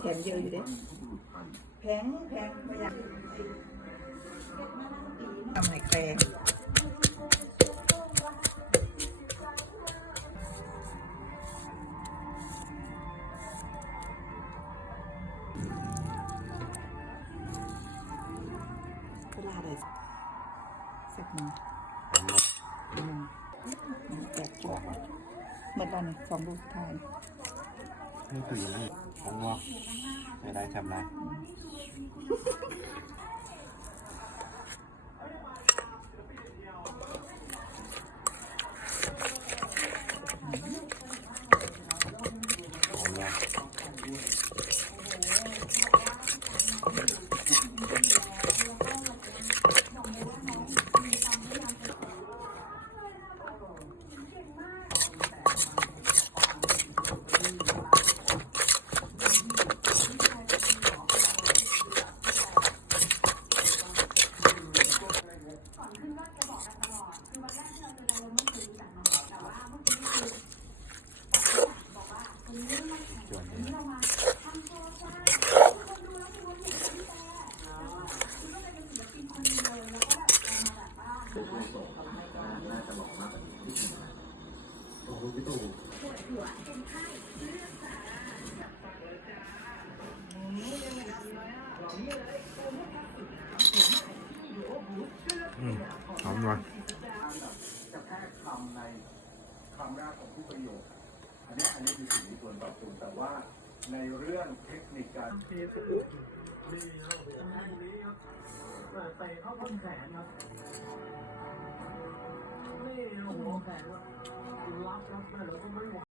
แถมเยอะอยู่เด้แพงแพงประหยัดทำไหนแพงเวลาอะไรสักหนึ่งหนึ่งแปดจุดเหมือนกันสองลูกทาน ไม่ตื่นี่ของงอไม่ได้ทำไร ส่วนนี้อืมหอมหน่อยจะแค่คำในคำแรกของทุกประโยคอันนี้อันนี้คือสิ่ง ว่าในเรื่องเทคนิคการนี่ครับเปิดไปเข้าต้นแขนครับนี่โอ้โหแขนว่ารับรับไปแล้วก็ไม่ไหว